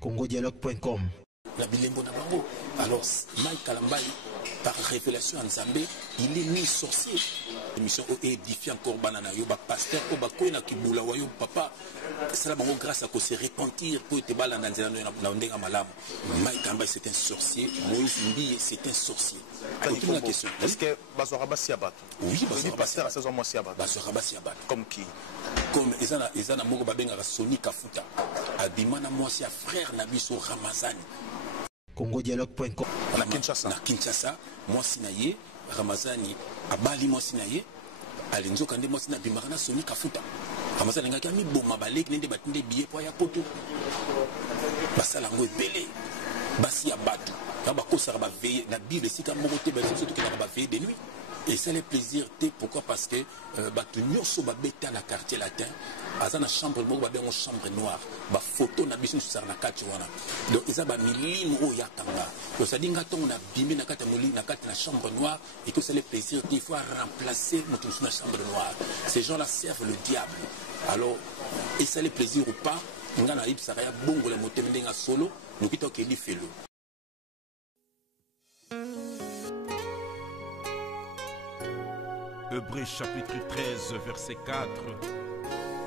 congodialogue.com. La bilembo na bango. Alors, Mike Kalambai, par révélation en Zambé, il est né sorcier. L'émission édifie encore banana yo ba pasteur ko ba koina kibula wa yo papa. C'est là bango grâce à quoi se repentir pour te bala na nzela na ndenga malamu. Mike Kalambai c'est un sorcier, Moïse Mbi c'est un sorcier. Alors, la question. Est-ce que Bazoraba Siabat? Oui, Bazoraba Siabat. Bazoraba Siabat. Comme qui? Comme Ezana Moko Babenga Soni Kafuta. Abimana moi c'est frère Nabiso Ramazani. congodialogue.com. Na Kinshasa, moi sinaye, Ramazani, Abali moi sinaye, Alinzo Kande moi sinaye, Bimarana Soni Kafuta. Ramazani ngaki ami boma balek nende batinde billet pour ya poto. Basala ngo ebele. Basi ya batu. Kaba kosa ba veiller na Bible sika mokote ba surtout que ba veiller de nuit. Et c'est le plaisir. Pourquoi? Parce que batu nyonso ba beta na quartier latin. Azana chambre moko ba bengo chambre noire. Ba photo na biso sur na kati wana. Donc eza ba milimo o yakanga. Donc ça dit nga ton na bimé na kati moli na kati na chambre noire et que c'est le plaisir qu'il faut remplacer notre na chambre noire. Ces gens-là servent le diable. Alors et c'est le plaisir ou pas? Nga na ip saraya bongo le motem ndenga solo, nous kitoko li felo. Hébreux chapitre 13, verset 4.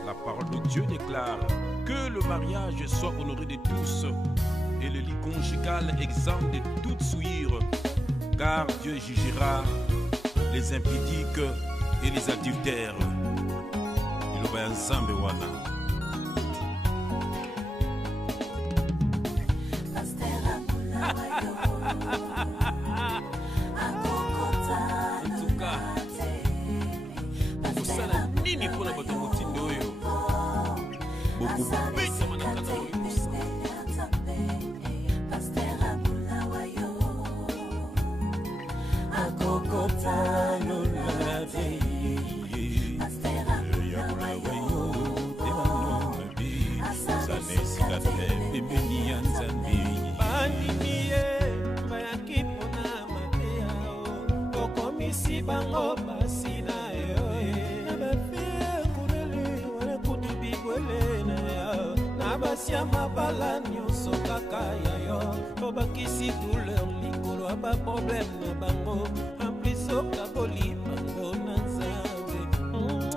La parole de Dieu déclare que le mariage soit honoré de tous et le lit conjugal exempt de toute souillure, car Dieu jugera les impudiques et les adultères. Il va ensemble wana. Nini pona bato motindo oyo beaucoup beta manakata oyo akokota lolate ya bulawayo tebano mabi sanesika pembeni ya nzambe banimiye bayaki pona mateya okomisi bango basina Nabasia mabala nyonso kaka yayo obakisi douleur likolo aba problème na bango ampliso kaboli bango na nzambe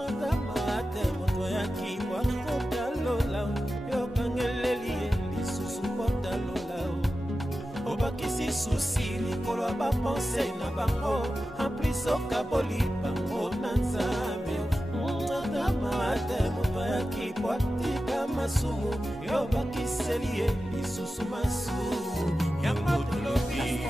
azamate moto yaki wakota lola yokangeleli lisusu pota lola obakisi susi likolo aba pense na bango ampliso kaboli bango na nzambe azamate moto yaki kwatika masumu yo bakiseli ye lisusu masumu ya matolobi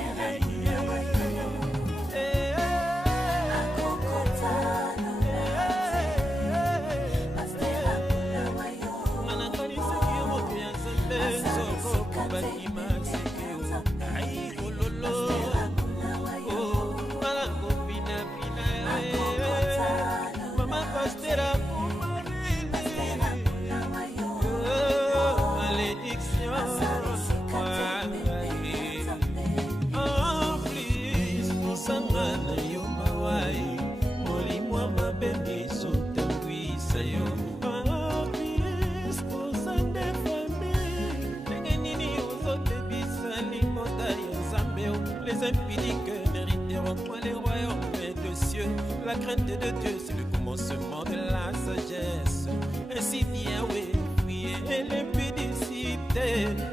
les impudiques n'hériteront point les royaumes des cieux. La crainte de Dieu, c'est le commencement de la sagesse. Ainsi dit Yahweh, fuyez l'impudicité.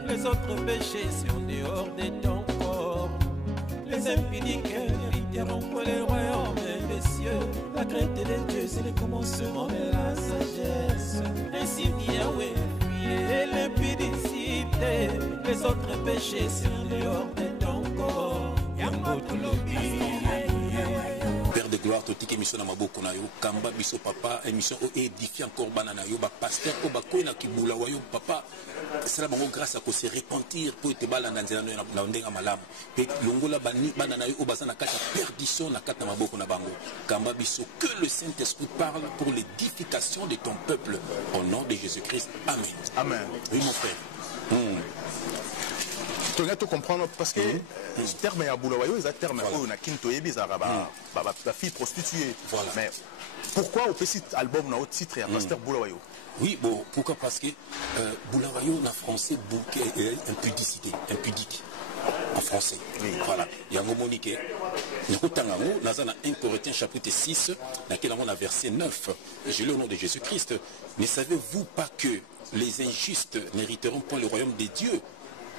Les autres péchés sont en dehors de ton corps. Les impudiques n'hériteront point les royaumes des cieux. La crainte de Dieu, c'est le commencement de la sagesse. Ainsi dit Yahweh, fuyez l'impudicité. Les autres péchés sont en dehors de ton corps. Père de gloire, tout qui émission na maboko na yo, kamba biso papa, émission édifie encore banana yo, ba pasteur ko ba koina kibula wa yo papa. C'est là bango grâce à quoi se repentir pour te bala na nzela na ndenga malamu. Pe longola bani banana yo obazana kata perdition na kata maboko na bango. Kamba biso que le Saint-Esprit parle pour l'édification de ton peuple au nom de Jésus-Christ. Amen. Amen. Oui mon frère. Tu dois comprendre parce que ce terme ya Bulawayo, c'est un terme où na kinto yebi za ba fille prostituée. Voilà. Mais pourquoi au petit album na au titre ya Pasteur Bulawayo? Oui, bon, pourquoi? Parce que Bulawayo en français bouquet impudicité, impudique. En français. Oui. Voilà. Il y a un mot qui est dans 1 Corinthiens chapitre 6, dans lequel on a verset 9. J'ai le nom de Jésus-Christ. Ne savez-vous pas que les injustes n'hériteront pas le royaume des dieux?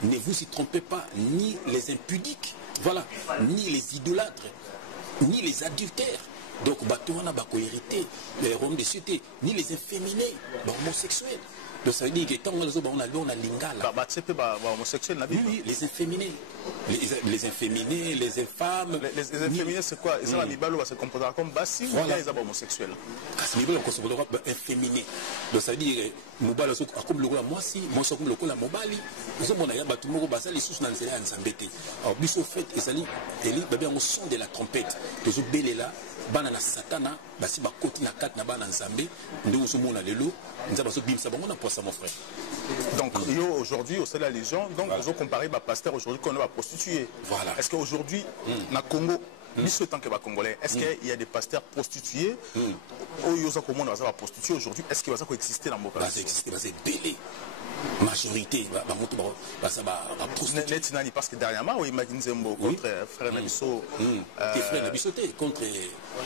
Ne vous y trompez pas, ni les impudiques, voilà, ni les idolâtres, ni les adultères. Donc, Batouana va hériter le royaume des cieux, ni les inféminés, homosexuels. Donc ça veut dire que tant on a lingala. Oui, les inféminés. Les inféminés, les infâmes. Les inféminés, c'est quoi? Ils ont la mibalo, va se comporter comme bassi ou bien ils sont homosexuels? Mibalo, on se comportera inféminé. Donc ça veut dire que Mobala, comme le roi, moi si, moi comme le roi, Mobali, nous sommes en Yaba, tout le monde va s'aller sous Nanzéla en Zambété. Alors, bis au fait, on son de la trompette. Nous sommes belés là, banana satana, basi ba koti na kat na banana Zambé, nous sommes à l'élo, nous avons bim sabon, on a ça, mon frère. Donc, aujourd'hui, au sein de la Légion, donc, vous avez comparé ma pasteur aujourd'hui qu'on va prostituer. Voilà. Est-ce qu'aujourd'hui, na Congo, tant que Congolais, est-ce qu'il y a des pasteurs prostitués ou il y a des prostitués aujourd'hui? Est-ce qu'il va exister dans le monde? Ça existe, c'est belé. Majorité, parce que dernièrement, oui, contre frère Nabiso, frère Nabiso contre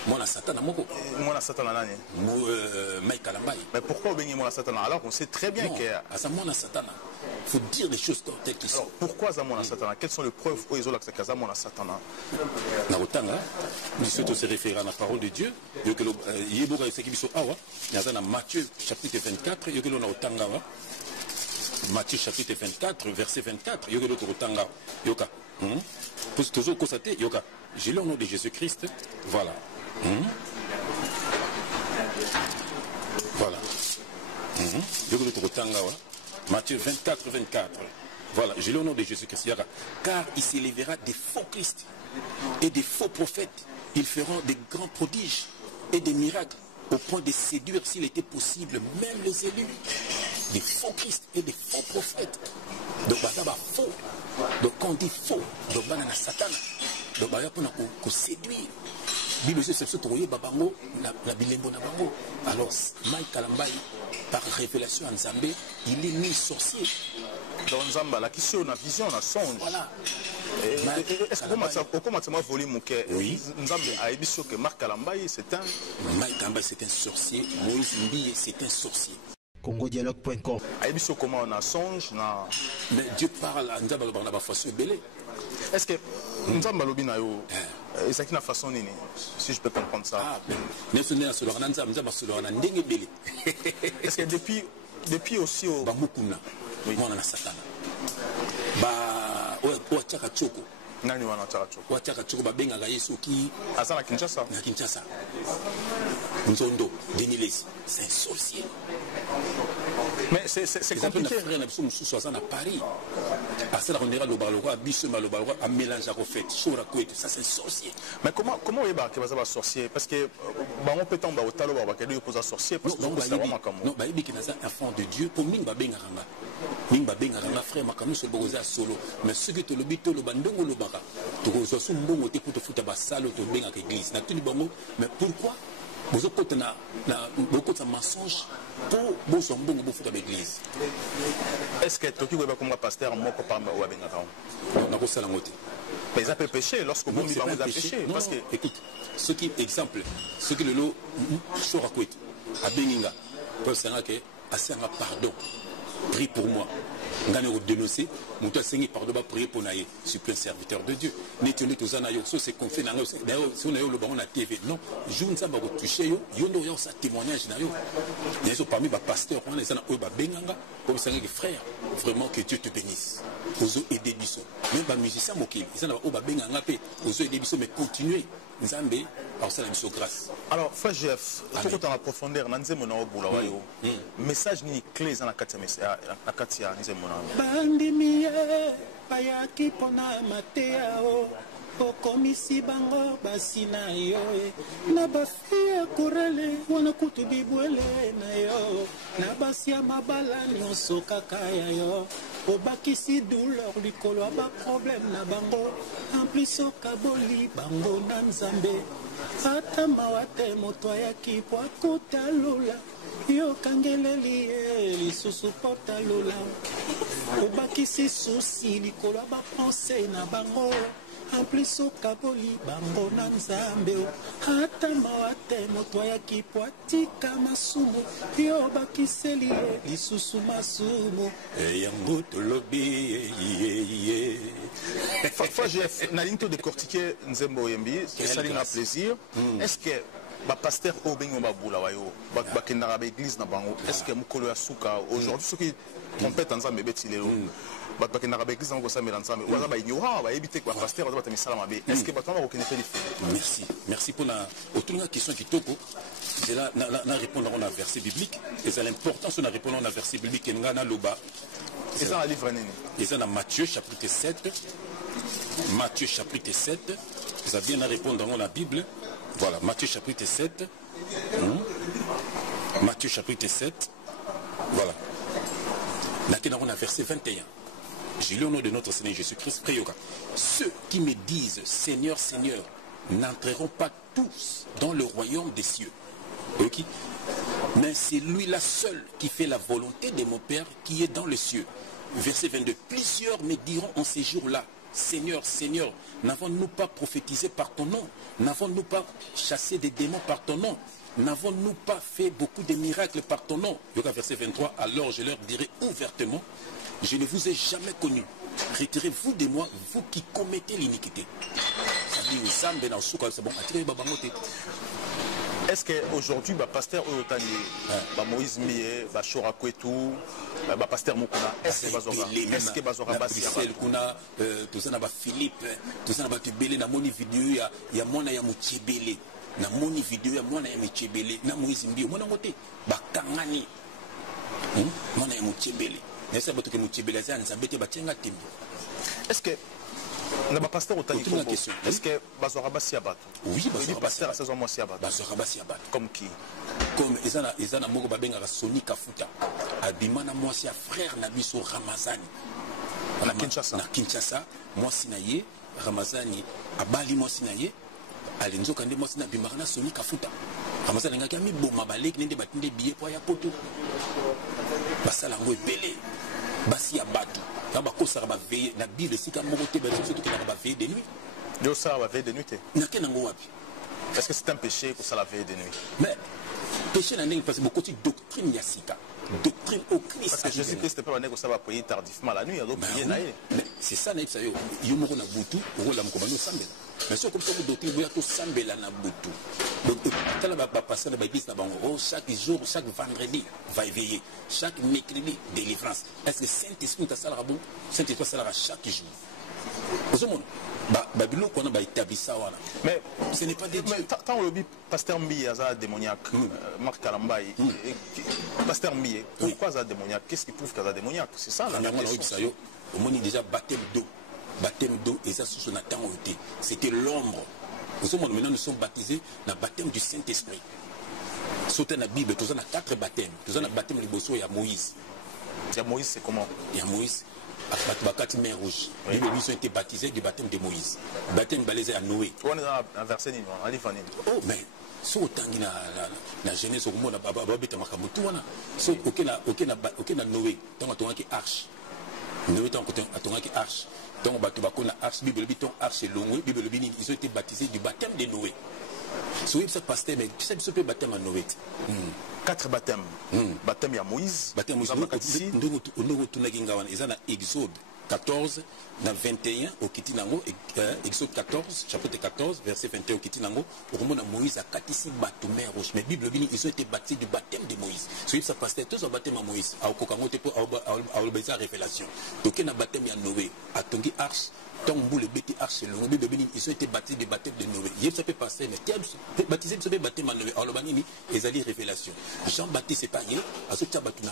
Mona Satan, Mona Satan, Mike Kalambai. Mais pourquoi Mona Satan alors qu'on sait très bien que à Mona Satan, il faut dire les choses telles qu'elles sont. Pourquoi Mona Satan? Quelles sont les preuves où ils ont l'accès à Mona Satan? Narotanga, nous souhaitons se référer à la parole de Dieu. Matthieu chapitre 24, Matthieu chapitre 24, verset 24. Yoka. Pour toujours constater, Yoka. J'ai le nom de Jésus-Christ. Voilà. Voilà. Matthieu 24, 24. Voilà. J'ai le nom de Jésus-Christ. Car il s'élèvera des faux Christ et des faux prophètes. Ils feront des grands prodiges et des miracles au point de séduire, s'il était possible, même les élus. Des faux Christ et des faux prophètes. Donc, ça va faux. Donc, quand on dit faux, donc, on a Satan. Donc, on va séduire. Bible, c'est ce que babango, la bilembo na bango. Alors, Mike Kalambai, par révélation en Zambé, il est mis sorcier. Dans Zamba, la question, on a vision, on a songe. Voilà. Est-ce que comment tu m'as volé mon cœur? Oui. Nzambe a dit que Marc Kalambai, c'est un. Mike Kalambai, c'est un sorcier. Moïse Mbiye, c'est un sorcier. CongoDialogue.com. Aïbiso, comment on a songe? Mais Dieu parle à Nzamba, on a pas façon belé. Est-ce que Nzamba Lobina yo, c'est une façon nini, si je peux comprendre ça? Ah, mais ce n'est pas seulement Nzamba, on a ndenge belé. Est-ce que depuis aussi au. Bamukuna, moi on a Satan. Ouachaka Choko. Nani wana Choko? Ouachaka Choko, babenga Yesu qui. Asa na Kinshasa? Na Kinshasa. Nzondo, Denilesi, c'est un sorcier. Mais c'est compliqué. Frère Nabisou Moussou à Paris. À ça, on ira le Baloua, Bissema le Baloua, à mélange à refait, Chora Kouet, ça c'est un sorcier. Mais comment il va y un sorcier? Parce que, on peut tomber au talo, on va qu'il y un sorcier, parce que c'est vraiment comme non, il y a un enfant de Dieu, pour Ming Babengaranga. Ming Babengaranga, frère, Makanou se bosa solo. Mais ceux qui te le bito, le bandongo le bara, tu reçois son bon côté pour te foutre à Bassalo, te benga à l'église. Mais pourquoi? Vous avez beaucoup de mensonges pour vous foutre à l'église. Est-ce que tu veux comme pasteur, moi, par ma ouabengarang? Non, on a mais ça peut pécher lorsque vous avez péché. Parce que, écoute, ce qui, exemple, ce qui le lot, Chorakwet, à Beninga, peuvent savoir que, assez un pardon, prie pour moi. Ngane au dénoncer, mon toi seigneur pardon va prier pour naïe, je suis un serviteur de Dieu. N'étonné tous en aïe, ça c'est confié dans d'ailleurs si on a eu le baron à TV, non, je ne sais pas vous toucher yo, yo no yo sa témoignage na yo. Il y a parmi les pasteurs, on est en eux ba benganga, comme ça les frères, vraiment que Dieu te bénisse. Ozo aider biso. Même ba musicien mokil, ils en ont ba benganga pe, ozo aider biso mais continuer. Nzambe, alors ça la mission grâce. Alors, frère Jeff, tout en profondeur, nanze mona obula wayo. Message ni clé dans la katia la katia nanze mona. Bandimiye, bayaki pona mateao. okomisi bango basi na yo na basi ya korele wana kutu bibwele na yo na basi ya mabala nyonso kaka ya yo obakisi douleur likolo ya baproblème na bango amplis okaboli bango na nzambe ata mawa te moto ayaki po akotalola yo kangeleli ye lisusu potalola obakisi susi likolo ya bapense na bango amplis okaboli bango na nzambe ata mawa te moto ayaki po atika masumu yo bakiseli ye lisusu masumu yango tolobi ye Fagef, Nalinto décortiquer Nzembo Yembi, ça lui a plaisir. Est-ce que pasteur Obengo Baboula Wayo, Bakendara Église Nabango, est-ce que Mukolo Asuka aujourd'hui ceux qui trompent ensemble Betilelo, Bakendara Église Nabango Samel ensemble, ou alors Ignorant, va éviter que pasteur va te salam abe. Est-ce que Batama reconnaît les faits? Merci pour la autour de la question qui toko. C'est là na répondre à un verset biblique et c'est l'importance de répondre à un verset biblique et ngana loba. Et ça a livre nini. Et ça dans Matthieu chapitre 7. Matthieu chapitre 7, vous avez bien à répondre dans la Bible. Voilà, Matthieu chapitre 7. Matthieu chapitre 7. Voilà. Là, on a verset 21. J'ai lu au nom de notre Seigneur Jésus-Christ. Ceux qui me disent Seigneur, Seigneur, n'entreront pas tous dans le royaume des cieux. Okay? Mais c'est lui-là seul qui fait la volonté de mon Père qui est dans les cieux. Verset 22. Plusieurs me diront en ces jours-là, Seigneur, Seigneur, n'avons-nous pas prophétisé par ton nom? N'avons-nous pas chassé des démons par ton nom? N'avons-nous pas fait beaucoup de miracles par ton nom? Verset 23. Alors je leur dirai ouvertement, je ne vous ai jamais connu. Retirez-vous de moi, vous qui commettez l'iniquité. Est-ce qu'aujourd'hui, pasteur Oyotani, Moïse Miye, Chora Kwetou, pasteur Mokuna, est-ce que Bazora Bassia, tout ça n'a pas Philippe, tout ça n'a pas Tibélé, na moni vidéo, il y a mona ya Moutibélé, na moni vidéo, il y a mona ya Moutibélé, na Moïse Miye, mona moté, Bakangani, mona ya Moutibélé. Est-ce que Moutibélé, c'est un zambété, Batianga Timbi. Est-ce que pasteur Otani, est-ce que Bazora Bassia bat? Oui, Bazora pasteur à 16 mois Siabat. Bazora Bassia bat. Comme qui? Comme Ezana Mogo Babenga Soni Kafuta. Abimana moi c'est frère Nabiso Ramazani. Na Kinshasa. Na Kinshasa, moi sinaye, Ramazani, Abali moi sinaye, Alinzo Kande moi sina Bimarana Soni Kafuta. Ramazani ngaki ami boma balek nende batinde billet pour ya poto. Basala ngo ebele. Basi ya batu. Kaba kosa ba veiller na Bible sika moko te ba surtout que na ba veiller de nuit. Yo ça va veiller de nuit. Na kenango wapi? Est-ce que c'est un péché que ça la veille de nuit? Mais péché n'a parce que beaucoup de doctrine yasika. Doctrine au Christ. Parce que Jésus-Christ n'est pas venu que ça va prier tardivement la nuit, donc prier naïe. C'est ça naïf ça yo. Yo moko na butu, ro la mkomano sambela. Mais c'est comme ça que doctrine boya to sambela na butu. Donc tala ba passer na ba église na bango. Oh chaque jour, chaque vendredi va éveiller, chaque mercredi délivrance. Est-ce que Saint-Esprit ta sala bon? Saint-Esprit sala chaque jour. Osomon. Babylone qu'on a établi ça voilà. Mais ce n'est pas des dieux. Tant le pasteur Mbiye a démoniaque, Marc Kalambaye, pasteur Mbiye, pourquoi ça démoniaque? Qu'est-ce qui prouve qu'il y a démoniaque? C'est ça la question. Au moins déjà baptême d'eau et ça sous son attente. C'était l'ombre. Maintenant nous sommes baptisés dans le baptême du Saint-Esprit. Sauter la Bible, tous on a 4 baptêmes. Tous on a baptême de Bosso et à Moïse. Et à Moïse c'est comment? Et à Moïse. À mer rouge. Les bébés ont été baptisés du baptême de Moïse. Baptême balisé à Noé. On est dans un verset, un livre. Oh, mais si autant qu'il y a la jeunesse, au monde, il y a aucun Noé. Tant qu'on a une arche. Noé, tant qu'on a une arche. Tant qu'on a une arche, Bible, arche et Noé, ils ont été baptisés du baptême de Noé. Si vous pasteur, mais qui sait le baptême à Noé? 4 baptêmes. Baptême à Moïse. Baptême Moïse. Exode 14, dans 21, au Kitinango, Exode 14, chapitre 14, verset 21 au Kitinango, au moment où Moïse a katisi bateau mer rouge. Mais Bible, ils ont été baptisés du baptême de Moïse. Si ça passe tous au baptême à Moïse, à Okokango, à Olbeza révélation. Donc, il y a un baptême à Noé, à Tongi Arche. Tant que les bêtis arches, ils ont été baptisés du baptême de Noé. Il peut passer, mais baptisé du baptême de Noé. Alors, ils ont révélation. Jean-Baptiste, c'est pas hier, à ce qu'il a baptisé.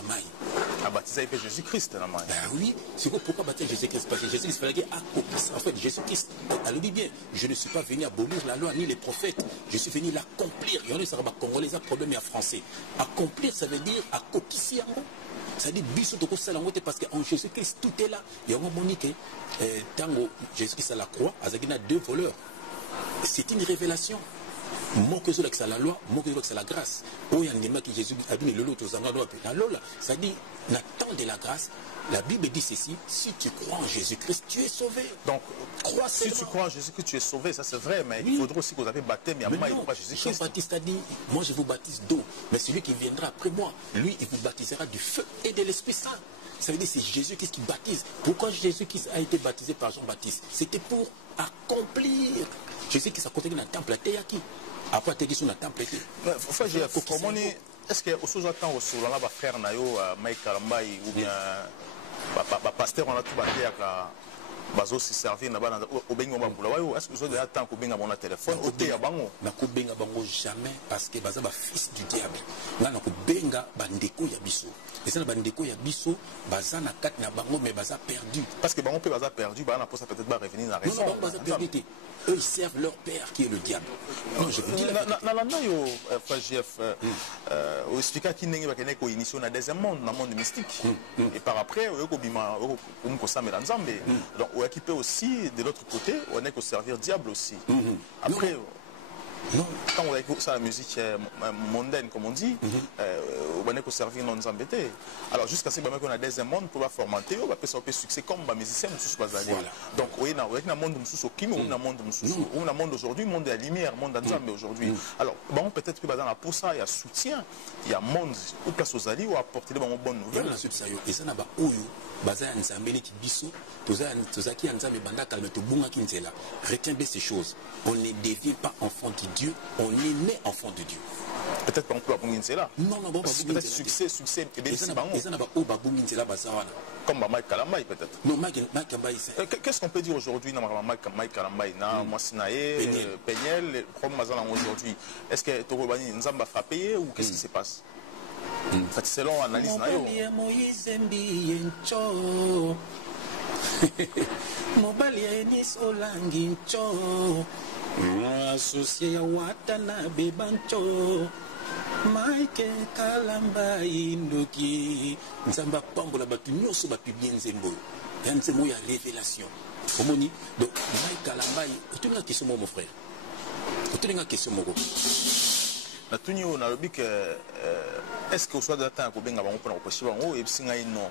A baptisé avec Jésus-Christ, la main. Ben oui, c'est pourquoi baptiser après Jésus-Christ. Parce que Jésus-Christ fallait accomplir ça. En fait, Jésus-Christ, elle le dit bien, je ne suis pas venu abolir la loi ni les prophètes. Je suis venu l'accomplir. Il y en a qui sont congolais, ça problème et en français. Accomplir, ça veut dire accomplir. Ça dit biso toko sala ngote parce que en Jésus-Christ tout est là. Il y a un moment que tango Jésus-Christ à la croix, azagina 2 voleurs. C'est une révélation. Moi que c'est la loi, moi que c'est la grâce. Oh il y a un qui Jésus a dit le lot aux anglos la lola. Ça dit n'attends de la grâce. La Bible dit ceci, si tu crois en Jésus-Christ, tu es sauvé. Donc, si tu crois en Jésus-Christ, tu es sauvé, ça c'est vrai, mais oui. Il faudrait aussi que vous avez baptême, mais il ne pas Jésus-Christ. Jean-Baptiste a dit, moi je vous baptise d'eau, mais celui qui viendra après moi, lui, il vous baptisera du feu et de l'Esprit Saint. Ça veut dire c'est Jésus-Christ qui baptise. Pourquoi Jésus-Christ a été baptisé par Jean-Baptiste? C'était pour accomplir. Jésus-Christ a continué dans le temple, après tu es sur le temple. Est-ce que au sujet temps au sujet là frère nayo Mike Kalambai ou bien pasteur on a tout battu avec bazo si servir na bana au bengo mabula wayo est-ce que vous avez temps ko benga mon téléphone au te ya bango na ko benga bango jamais parce que baza ba fils du diable nga na ko benga bandeko ya biso et ça na bandeko ya biso baza na kat na bango mais baza perdu parce que bango pe baza perdu ba na pour ça peut-être ba revenir na raison non baza perdu. Eux, ils servent leur père qui est le diable. Non, je vous dis la vérité. Au expliquer qu'il n'y a pas de initiation dans deuxième monde, dans le monde mystique. Et par après, on donc on équipe aussi de l'autre côté, on est qu'au servir diable aussi. Après, quand on écoute ça la musique mondaine comme on dit, on est qu'au servir non embêté. Alors jusqu'à ce qu'on a deuxième monde pour formater, on va faire un succès comme les musiciens donc on est dans le monde qui on a monde on a monde aujourd'hui, monde de la lumière, monde d'ensemble aujourd'hui. Alors bon peut-être que dans la pour ça il y a soutien, il y a monde ou place aux alliés ou apporter des bonnes nouvelles. Et ça n'a pas oyo baza nzambeli ki biso tozaki nzambe banda kalme to bunga kinzela. Retiens bien ces choses. On ne devient pas enfant de Dieu, on est né enfant de Dieu. Peut-être pas on peut bunga kinzela. Non peut-être succès et bien et ça n'a pas oba bunga kinzela basawana. Comme Mike Kalambai peut-être. Non Mike Kalambai c'est. Qu'est-ce qu'on peut dire aujourd'hui dans Mike Kalambai na Mwasinaye Peñel comme mazana aujourd'hui. Est-ce que Torobani nzamba frappé ou qu'est-ce qui se passe? Selon l'analyse mobali ya Enis Olangi ncho associé ya Watanabe bancho Mike Kalambai ndoki nzamba pambola batu nyonso ba publier nzembo ya nzembo ya révélation omoni donc Mike Kalambai otunga question mon frère otunga question moko na tunyo na lobi que est-ce que au soit d'attendre ko benga bango pona ko possible bango et singa non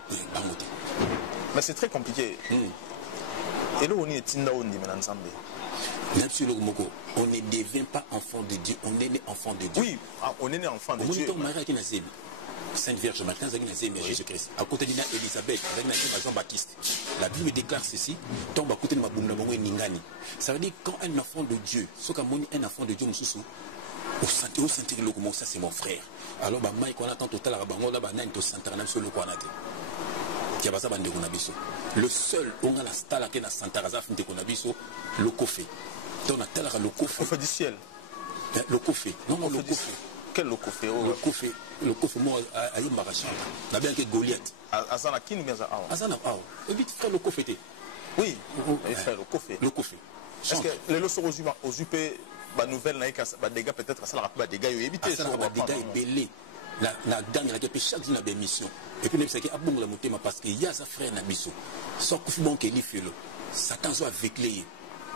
mais c'est très compliqué et là on est tinda on dit maintenant ensemble on ne devient pas enfant de Dieu, on est né enfant de Dieu. Oui, on est né enfant de Dieu. Sainte Vierge Marie, Jésus-Christ. À côté d'Élisabeth, Jean-Baptiste. La Bible déclare ceci. Ça veut dire quand un enfant de Dieu, un enfant de Dieu, au sentir le comment ça c'est mon frère. Alors Mike on attend total à bango là banane to santarana sur le kwanate. Qui a pas ça bande konabiso. Le seul on a la stala qui na santaraza finte konabiso le kofé. Donc on a tel le kofé du ciel. Le kofé. Non le kofé. Quel le kofé? Le kofé moi à Yombarachan. La bien que Goliath. Azana kin bien ça. Azana ah. Et vite frère le kofé. Oui, frère le kofé. Le kofé. Est-ce que les leçons aux UP ba nouvelle na ba dégâts peut-être ça la dégâts éviter ça ba dégâts belé la gagne la que chaque jour na émission et puis même c'est que abongo la motema parce que y a sa frère na biso so kufi bon que li felo Satan soit avec les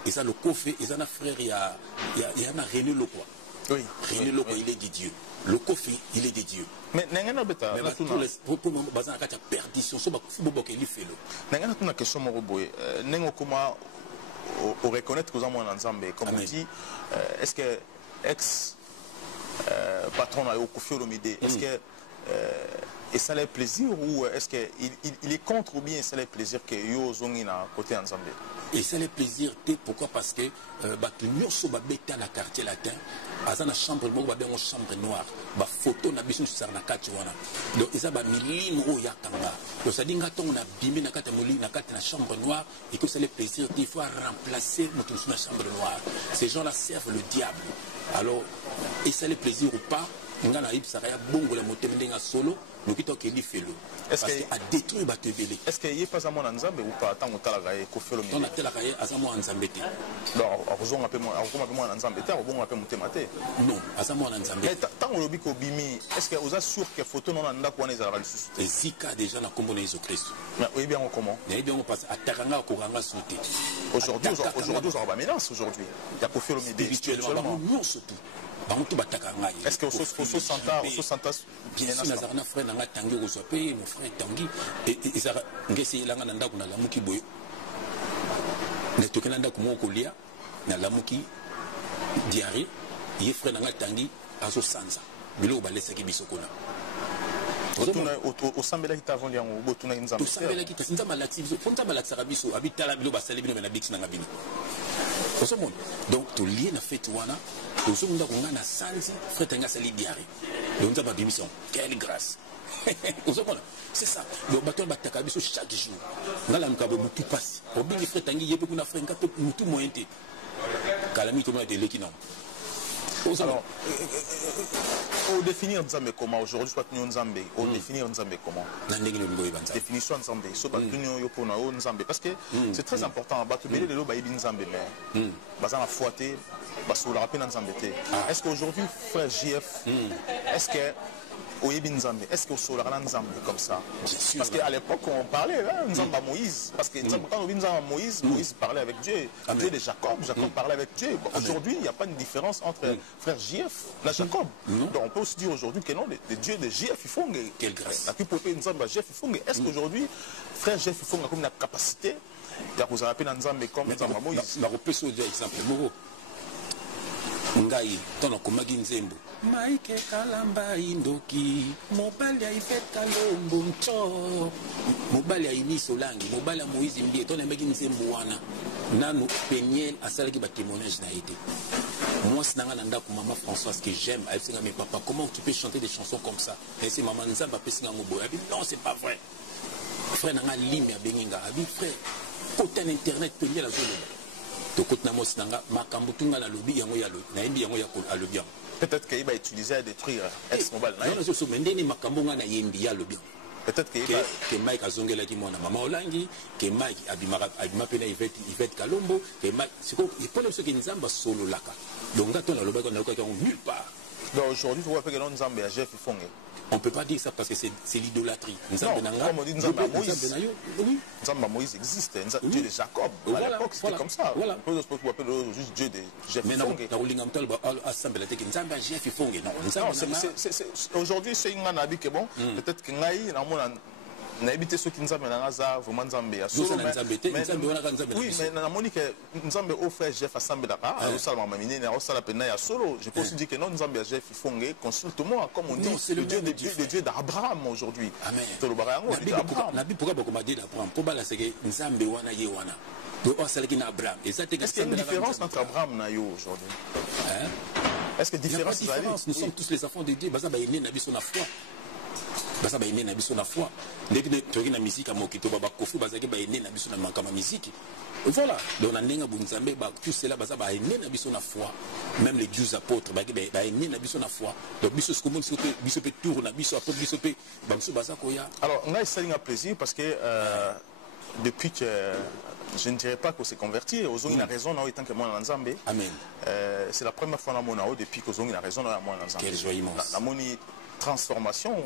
et ça le kofé et ça na frère il y a na René Lokwa. Oui, René Lokwa il est de Dieu. Le kofé il est de Dieu. Mais n'engana beta la pour bazana ka perdition so ba kufi bon que li felo. N'engana tuna question mo boye nengo comment au reconnaître que vous avez un ensemble, comme on dit, est-ce que ex-patron a eu au l'idée, est-ce que et ça les plaisir ou est-ce qu'il est contre ou bien ça les plaisir que yo zongina côté ensemble? Et ça les plaisir pourquoi parce que nous sommes à la quartier latin à la chambre une chambre noire ba photo na biso sur na kati wana donc ils ba milimo ya kanga donc ça dit ngato on a bimé na kati moli na kati na chambre noire et que ça les plaisir il faut remplacer notre chambre noire ces gens là servent le diable alors et ça les plaisir ou pas nga na yebisaka ya bongola motema ndenge solo noki tokeli felo parce que a détruire bato ebele. Est-ce que ye pas za mwana nzambe ou pas tant otalaka ye kofelo mi on atelaka ye aza mwana nzambe te donc akozonga pe mwana nzambe te akobonga pe motema te non aza mwana nzambe mais tant olobi ko bimi est-ce que oza sûr que photo non na ndako wana ezalaka lisusu te ezika déjà na kombo na Yesu Christ mais oyebi yango comment nayebi yango parce atakanga akokanga su te aujourd'hui ozaka bamenace aujourd'hui ya kofelo mi spirituellement nyonso tu bango tu bataka ngai est-ce que ososanta bien sûr nazalaka na frère nanga tangi okozwa mpe mon frère tangi ezalaka ngeseyelanga na ndako nalamuki boye natoki na ndako moko kolia nalamuki diarrhée ye frère nanga tangi azosanza biloko balesaki biso kuna osambelaki te avant yango botunaki nzambe tosambelaki kasi nzambe alakisi biso po nzambe alakisaka biso abitala biloko basali bino me na bikisi nanga bino ozomona donc tolie na fete wana tozonga konga na sanzi frère tangi asali diarrhée donc nzambe abimisi yango quelle grâce ozomona c'est ça donc bato bataka biso chaque jour ngalamuka boye motu pasi obengi frère tangi ye mpe kuna frère nga mpe motu moyen te kalami tomona teleki nango. Alors, au définir Nzambe comment aujourd'hui, soit nous Nzambe, au définir Nzambe comment définition Nzambe, soit nous yopona o Nzambe, parce que c'est très important. Batubele le loba ibi Nzambe, mais bazan a fouetté, baso la rappel Nzambe te. Est-ce qu'aujourd'hui, frère JF, est-ce que est-ce que au Nzambe comme ça? Parce qu'à l'époque on parlait Nzambe à Moïse, parce que quand on dit Nzambe à Moïse, Moïse parlait avec Dieu, Dieu de Jacob, Jacob parlait avec Dieu. Aujourd'hui il n'y a pas de différence entre frère JF et Jacob. Donc on peut aussi dire aujourd'hui que non, le Dieu de JF il faut quelle grâce. La plupart de Nzambe à JF il faut. Est-ce qu'aujourd'hui frère JF il faut comme la capacité de vous appeler Nzambe comme Nzambe à Moïse? Na repese au exemple moko ngai tona komaki nzembo maike kalamba indoki mobali ya ifet kalombo mcho mobali ya ini solangi mobali ya Moïse mbie tona meki nzembo wana nanu Peniel asalaki ba témoignage na été moi sinanga na ndako maman Françoise que j'aime elle dit mais papa comment tu peux chanter des chansons comme ça et c'est maman nzamba pesinga ngobo abi non c'est pas vrai frère nanga limi ya benginga abi frère côté internet Peniel azolo peut-être qu'il va utiliser à détruire ex-mobile. Peut-être que Mike a zongé la kimona maman Olangi, que Mike a pena Yvette Kalombo, que Mike c'est quoi il peut ce qui nous amba solo laka. Donc là on a le bac on a nulle part. Donc aujourd'hui tu vois que non Nzambe à Jeff Fonge. On ne peut pas dire ça parce que c'est l'idolâtrie. Non, comme on dit Nzamba Moïse. Oui. Nzamba Moïse existe. Dieu de Jacob. À l'époque, c'était comme ça. Voilà. On peut appeler juste Dieu de Jeff Fonge. Non, aujourd'hui, c'est un nabi que bon. Peut-être que Naï, na évité ceux qui nous amènent à Gaza, vraiment Nzambe. Oui, mais na moni que Nzambe au frère Jeff assemblé là, au salon mamine, au salon penaya solo. Je peux aussi dire que non Nzambe Jeff Fonge consulte-moi comme on dit le Dieu d'Abraham aujourd'hui. Amen. To le barango. La Bible pourquoi beaucoup m'a dit d'Abraham. Pour bala c'est que Nzambe wana ye wana. Est-ce qu'il y a une différence entre Abraham et Yo aujourd'hui? Est-ce que différence? Nous sommes tous les enfants de Dieu. Baza ba ine na biso na foi. Baza ba ine na biso na foi. Ndeki de toki na musique amokito baba kofu baza ke ba ine na biso na makama musique. Voilà. Donc na nenga bunzambe ba tout cela baza ba ine na biso na foi. Même les 12 apôtres ba ine na biso na foi. Donc biso ce comment biso peut tour na biso apôtre biso peut bamso baza koya. Alors on a essayé un plaisir parce que depuis que je ne dirais pas qu'on s'est converti, Ozongi a raison en tant que moi en Nzambe. Amen. C'est la première fois dans mon âge depuis que Ozongi a raison en moi en Nzambe. Quelle joie immense. La moni transformation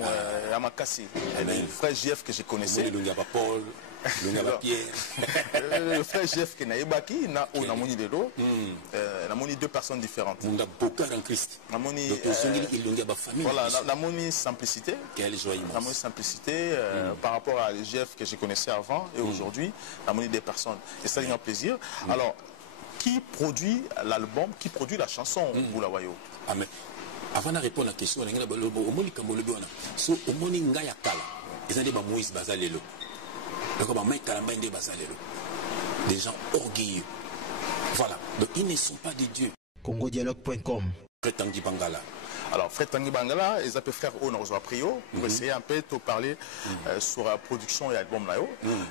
à ma casse. Le frère JF que je connaissais. Le Paul, le Pierre. Le frère JF qui n'a ébaki, n'a moni de l'eau. La moni deux personnes différentes. On a beaucoup en Christ. La moni. Voilà, la moni simplicité. Quelle joie immense. La moni simplicité par rapport à le JF que je connaissais avant et aujourd'hui, la moni des personnes. Et ça, il y a un plaisir. Alors, qui produit l'album, qui produit la chanson Boulawayo? Amen. Avant de répondre à la question, so omoni ngaya kala ezali ba Moïse bazalelo donc ba Mike Kalamba inde bazalelo des gens orgueilleux, voilà, donc ils ne sont pas des dieux. congodialogue.com. Frère Tanguy Bangala. Alors Frère Tanguy Bangala ils appellent frère Ono Rozo Prio pour essayer un peu de parler sur la production et l'album là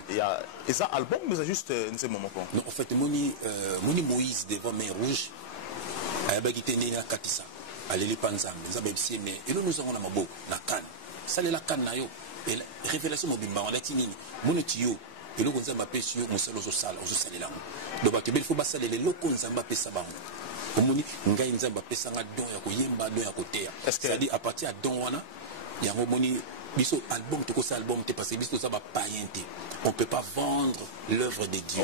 et et ça album mais c'est juste un moment non en fait moni Moïse devant main rouge a bagité na katisa aleli pa nzambe nzambe ebisi me elo nous avons na mabo na kan salela kan na yo et révélation mobimba on lati nini moni ti yo eloko nzambe apesi yo mosala ozosalela ngo donc bato ebele fo basalela eloko nzambe apesa bango omoni ngai nzambe apesanga don ya koyemba don ya koteya c'est-à-dire à partir ya don wana yango moni biso album tokosa album te parce que biso toza bapayen te on peut pas vendre l'œuvre de Dieu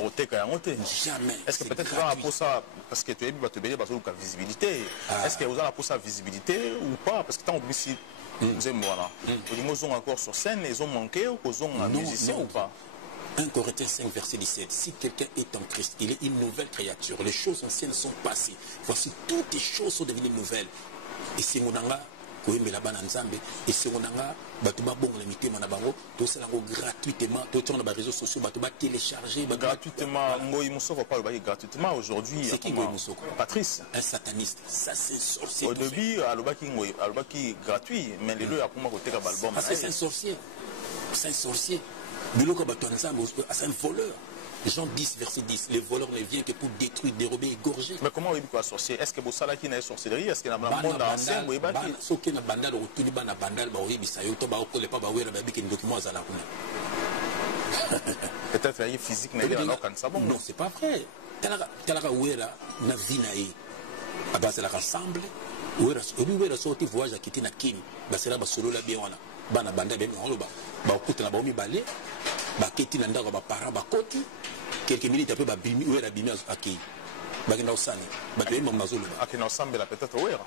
jamais. Est-ce que peut-être vous avez pour ça parce que tu es bien la visibilité est-ce que vous avez pour ça visibilité ou pas parce que tant que ici nous aimons voilà ils sont encore sur scène ils ont manqué ou ils ont un musicien ou pas. 1 Corinthiens 5 verset 17 si quelqu'un est en Christ il est une nouvelle créature les choses anciennes sont passées voici toutes les choses sont devenues nouvelles et c'est mon anga koyembela bana nzambe esengo nanga bato babongola mitema na bango tosala ngo gratuitement totonga na réseaux sociaux bato ba télécharger gratuitement ngoyi musoko pas le gratuitement aujourd'hui c'est qui ngoyi musoko Patrice un sataniste ça c'est sorcier au début alobaki gratuit mais les deux a comment côté ka album c'est un sorcier biloko bato nzambe c'est un voleur Jean 10, verset 10, les voleurs ne viennent que pour détruire, dérober, égorger. Mais comment vous pouvez sorcier? Est-ce que vous savez qu'il y a une sorcellerie? Est-ce qu'il y a un monde ancien? Peut-être qu'il y a physique, non, c'est pas vrai. Talaka Ouera na vinae. Abasela ensemble. Ouera sorti voyage à quitter na Kini. Basela basolo la bien wana. Bana banda ben ngoloba. Ba okuta na ba mi balé. Ba keti na ndako ba para ba koti. Quelques minutes après, bimi ouera bimi aki. Bagina osani. Bato mo mazolo. Aki na osambela peut-être ouera.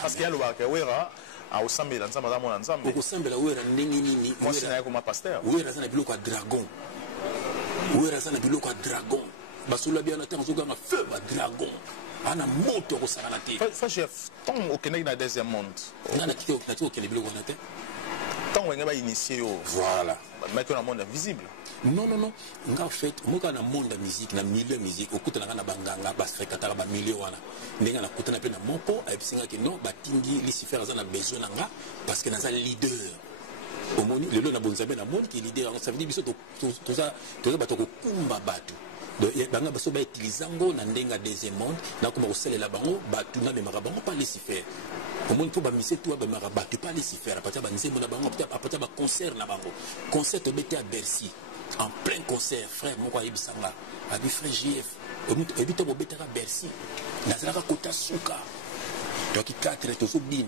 Parce qu'il y a le ba ouera a osambela nzamba za mona nzambe. Ko osambela ouera ndenge nini? Moi c'est comme pasteur. Ouera sana biloko a dragon. Ouera sana biloko a dragon. Basolo bien na tanzo nga feu ba dragon. Ana moto ko sala na te. Fa chef, tant au Kenya na deuxième monde. Na na kité na to kele biloko na te. Tant on va initier voilà. Mais qu'on a un monde invisible. Non. En fait, moi quand on a un monde de musique, na milieu musique, au côté na banganga, bas fréquentar ba milieu wana. Ndenge na kutana pe na moko, abisinga ke non, batingi Lucifer azana besoin nanga parce que naza leader. Au moni, le na bonzabe na monde qui leader, ça veut dire biso tout ça bato ko kumba bato. Donc banga baso ba utilizango na ndenga deuxième monde, na kuma ko selela bango, batu na memaka bango pas Lucifer. Au moins, il faut que tu aies pas laisser faire. Après, tu as concert na bango. Concert à Bercy. En plein concert, frère, moi, je suis avec frère JF. Je suis à Bercy. Je suis à Kota Souka. Donc, il y a 4 ans, je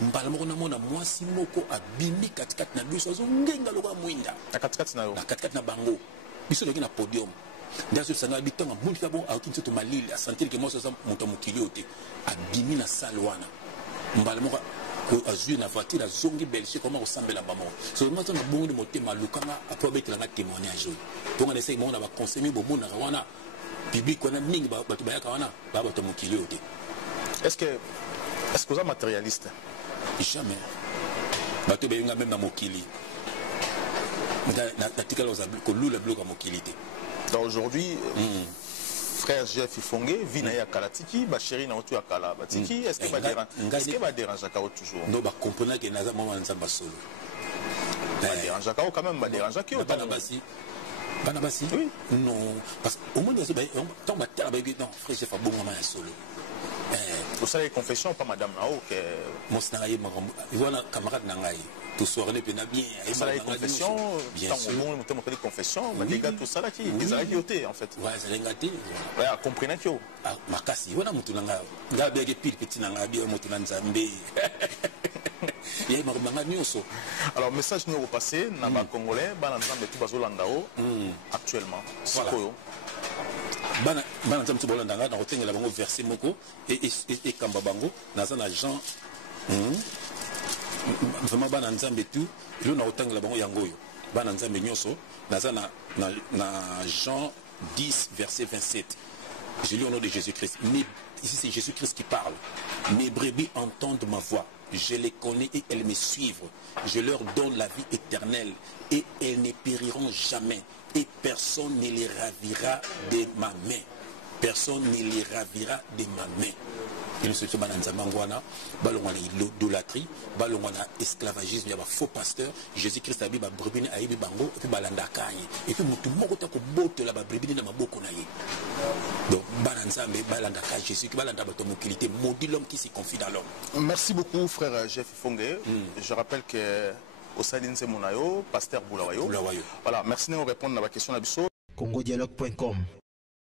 mbala mwasi moko abimi katikati na biso azongenga loka mwinda na katikati na bango biso na podium ndazo sanga bitanga mulika bon akinso to malili a sentir que moi ça monta mokili ote abimi na salle wana mbala moko azui na voiture azongi Belgique comment ressemble bamo so maintenant na bongo de motema lukanga aprobete la témoignage to ngana essayer mona ba conseiller bo mona wana public wana mingi ba to bayaka wana ba to mokili ote est-ce que vous êtes matérialiste? Jamais. Bato benga même na mokili. Na tika la ko lula bloka mokili te. Donc aujourd'hui frère Jeff Ifongé vit na ya kalatiki ba chéri na otu ya kala batiki est-ce que va déranger ka toujours? Non ba comprendre que naza mama nzamba solo. Ba déranger ka quand même ba déranger ki autant bana basi. Oui. Non parce au moins aussi tant ba tala ba non frère Jeff bon mama ya solo. Vous savez confession pas madame Nao que moi c'est naïe voilà camarade nangai tout soir les bien vous savez confession bien sûr bon nous t'avons fait confession mais les gars tout ça là qui des agiotés en fait ouais c'est l'engagé ouais comprenez que makasi wana mutu nanga ngabe ke pile petit nanga bien mutu nzambe yé marumanga nyonso. Alors message nous repassé na ba congolais ba nzambe tout bazolandao actuellement voilà. Bana nzambe bolanda na otengela bango verset moko et kamba bango naza na Jean vraiment bana nzambe tout ilo na otengela bango yangoyo bana nzambe nyonso naza na Jean 10 verset 27. Je lis au nom de Jésus-Christ. Ici c'est Jésus-Christ qui parle. Mes brebis entendent ma voix. Je les connais et elles me suivent. Je leur donne la vie éternelle et elles ne périront jamais. Et personne ne les ravira de ma main. Personne ne les ravira de ma main. ils se bana nzamangwana balongwa na idolâtrie balongwa na esclavagisme ya ba faux pasteur Jésus-Christ abi ba brebis ayibi bango et puis balanda kanye et puis mutu moko ta ko botola ba brebis na maboko na ye donc bana nzambe balanda ka Jésus qui balanda bato mokilité maudit l'homme qui se confie dans l'homme. Merci beaucoup frère Jeff Fongé. Je rappelle que au Salinse Monayo pasteur Boulawayo. Voilà, merci de nous répondre à la question d'Abisso. congodialogue.com